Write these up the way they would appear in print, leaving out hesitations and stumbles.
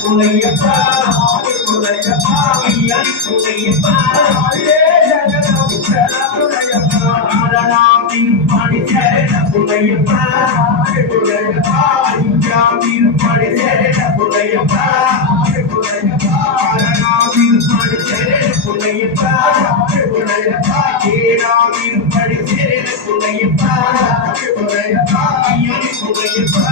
புனையப்பா புனையப்பா ஐயன் புனையப்பா நாராயணாவின் பணி சேர புனையப்பா புனையப்பா ஐயாவின் பணி சேர புனையப்பா நாராயணாவின் பணி சேர புனையப்பா புனையப்பா ஏனாவின் பணி சேர புனையப்பா புனையப்பா ஐயன் புனையப்பா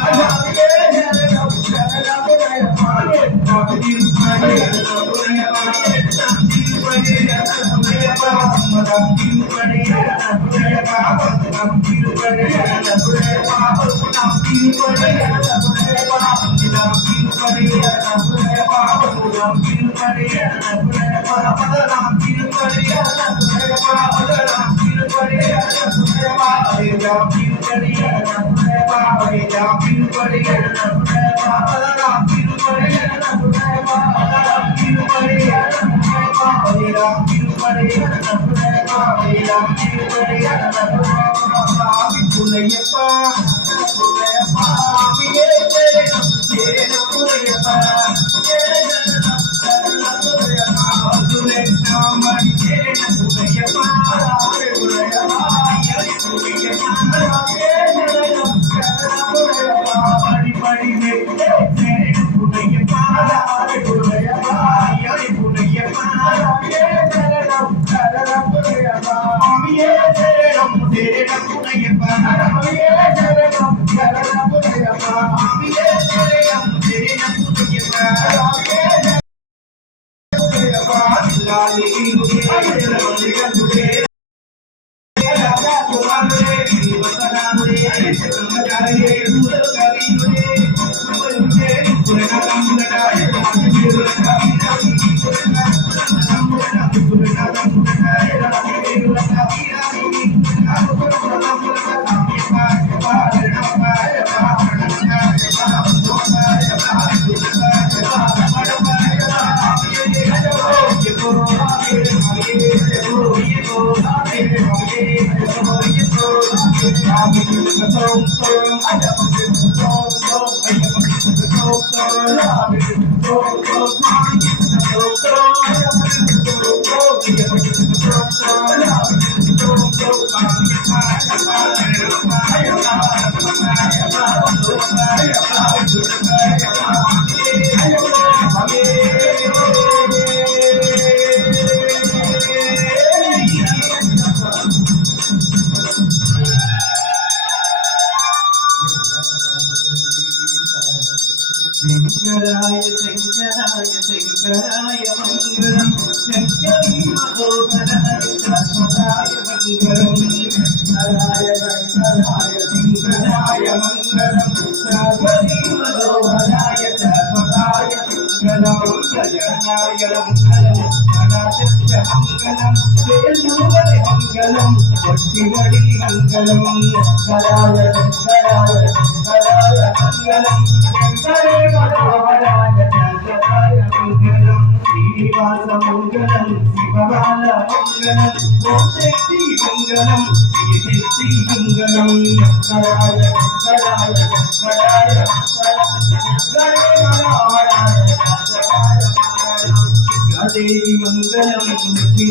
देवी मंगलम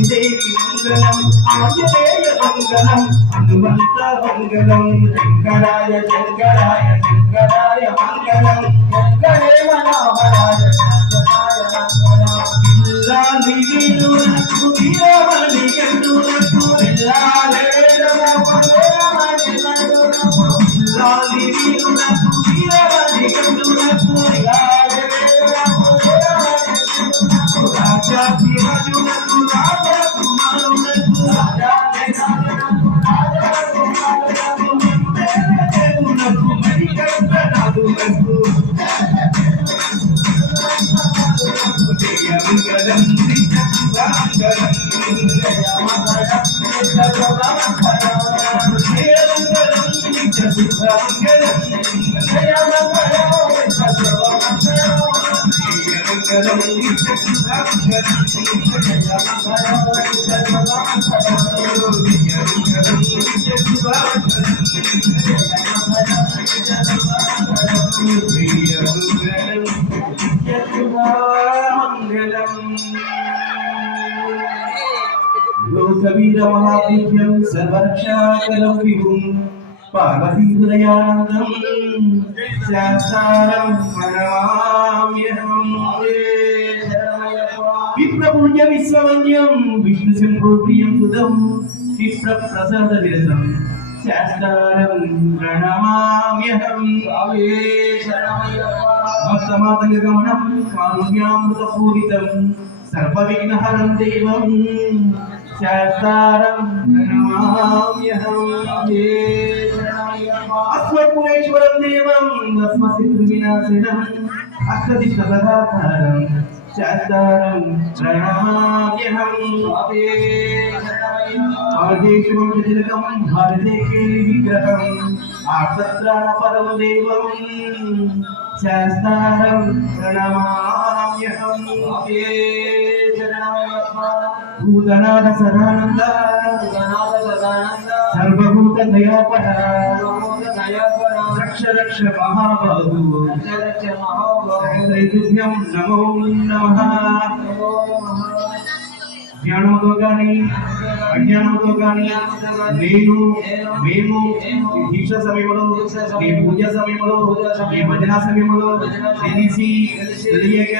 देवी मंगलम आंजनेय मंगलम हनुमंत मंगलम शंकराय शंकराय शंकराय मंगलम शंकरे मनोहराय शंकराय मंगलम इल्लानि वीरुनक्कु वीरमणि कंडुनक्कु इल्लानि वीरुनक्कु इल्लानि वीरुनक्कु वीरमणि कंडुनक्कु इल्लानि वीरुनक्कु राजा की राजुनक्कु राजा कुमारुनक्कु राजा देशानक्कु राजा कुमारुनक्कु निम्मेनक्कु मरिकंदनादुनक्कु जयमंगलम श्रीचक्रमंगलम जयमंगलम श्रीचक्रमंगलम जयमंगलम श्रीचक्रमंगलम जयमंगलम श्रीचक्रमंगलम लोकवीर महापूज्यं सर्वरक्षाकरं विभुं पार्वतीहृदयानन्दं शास्तारं प्रणमाम्यहं विप्रपूज्य विश्ववन्द्यं विष्णुशम्भुप्रियं सुदं विप्रप्रसादविरतं शास्तारं प्रणमाम्यहं भक्तमातङ्गगमनं कारुण्यामृतपूरितं सर्वविघ्नहरं देवं शास्तारं प्रणमाम्यहं अस्मत्कुलेश्वरं देवं अस्मत्शत्रुविनाशनम् अष्टदिष्टपदाधारं शास्तारं प्रणमाम्यहं भारतेशुभं चतिलकं भारते विग्रहम् आर्तत्राणपरं देवं शास्तारं प्रणमाम्यहं भूतनाथ सदानन्द सर्वभूत दयापर रक्ष रक्ष महाबाहु त्रैतुभ्यं नमो नमः జ్ఞానంతో కానీ అజ్ఞానంతో కానీ మేము దీక్ష సమయంలో ఈ పూజ సమయంలో ఈ భజన సమయంలో తెలియక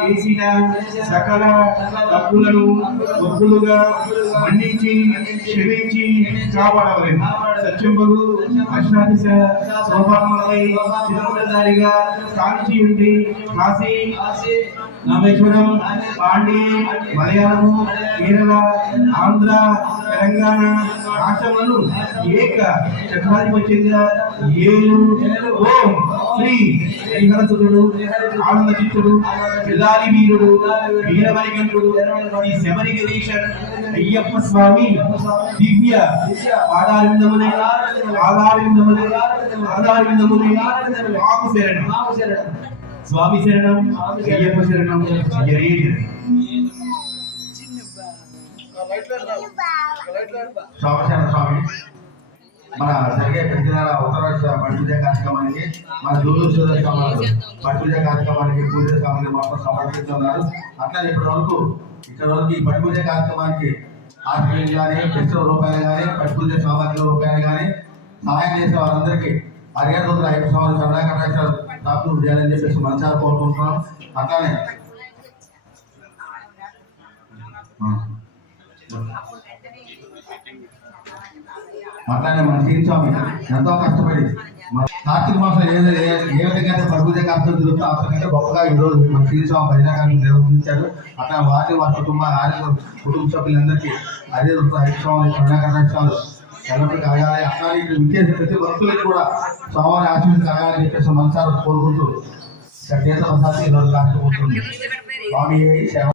చేసిన సకల తప్పులను ఒప్పులుగా మన్నించి క్షమించి కాపాడవలేదు సత్యంబగు అష్టాదశ సౌభాగ్యమై తిరుమలదారిగా సాక్షి ఉండి కాశీ రామేశ్వరం పాండి మలయాళము కేరళ ఆంధ్ర తెలంగాణ రాష్ట్రములను ఏక చక్రాధిపత్యంగా ఏలు ఓం శ్రీ హరిహరసుడు ఆనంద చిత్తుడు పిల్లారి వీరుడు వీరమణికంఠుడు శ్రీ శబరిగిరీశన్ అయ్యప్ప స్వామి దివ్య పాదారవిందములే మాకు శరణం స్వామి శరణం అయ్యప్ప శరణం జయ సోమశేన స్వామి మన జరిగే ప్రతి నెల ఉత్తరాక్ష పట్టుజ కార్యక్రమానికి మన దూరదర్శన పట్టుజ కార్యక్రమానికి పూజ సామాగ్రి మొత్తం సమర్పిస్తున్నారు. అట్లా ఇప్పటి వరకు ఈ పట్టుపూజ కార్యక్రమానికి ఆర్థికంగా కానీ పెన్షన్ రూపాయలు కానీ పట్టుపూజ సామాగ్రి రూపాయలు కానీ సహాయం చేసే వారందరికీ హరిహర 5 సంవత్సరాలు కర్ణాకటాక్షాలు ప్రాప్తులు చేయాలని చెప్పేసి మనసారా కోరుకుంటున్నాం. అట్లానే మన శ్రీస్వామి ఎంతో కష్టపడి కార్తీక మాసం ఏ విధంగా పట్టుపూజ కార్యక్రమం జరుగుతుందో అంతకంటే గొప్పగా ఈరోజు మన శ్రీస్వామి భజన కార్యక్రమం నిర్వహించారు. అట్లా వారి కుటుంబ కుటుంబ సభ్యులందరికీ అదే 5 సంవత్సరాలు కర్ణాకటాక్షాలు ఎల్లప్పుడూ కలగాలి. అట్లానే ఇక్కడ విచ్చేసిన ప్రతి భక్తులకు కూడా స్వామి ఆశీర్వాదం కలగాలని చెప్పేసి మనసారా కోరుకుంటూ ఈరోజు కార్యక్రమం స్వామి